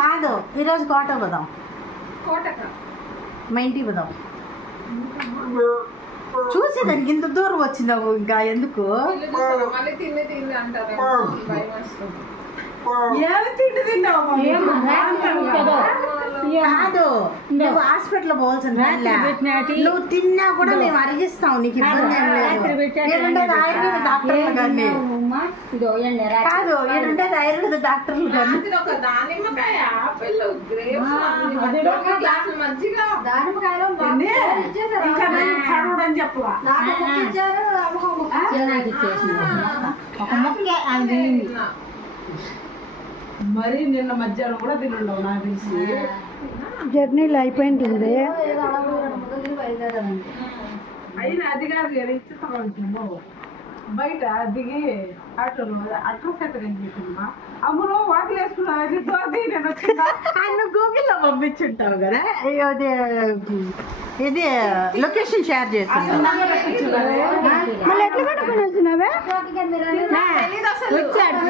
కాదు ఈరోజు కోట పోదాం కోటక? మా ఇంటికి పోదాం చూసి దానికి ఇంత దూరం వచ్చినావు ఇంకా ఎందుకు? ఏమి తిండి తిన్నావు కాదు. నువ్వు హాస్పిటల్ పోవాల్సిన. నువ్వు తిన్నా కూడా మేము అరిగిస్తాం నీకు ఇబ్బంది ఏం లేదు. ఆయుర్వేద రాత్రి. కాదు ఈడుండేది ఆయుర్వేద డాక్టర్లు దానిమ్మకాయ. మరి నిన్న మధ్యాహ్నం కూడా తినుండవు నాకు తెలిసి. జర్నీలో అయిపోయింటుంది అయినా అది కాదు కదా ఇచ్చిస్తాను బయట దిగి ఆటోలో అట్లా సెట్ కనిపిస్తుందా అమ్ములో వాకిలు వేసుకున్నావు? నేను వచ్చిందా? ఆయన గూగుల్లో పంపించుంటావు కదా. ఇది ఇది లొకేషన్ షేర్ చేస్తున్నావు మళ్ళీ ఎట్లా పట్టుకొని వచ్చినావే వచ్చాడు.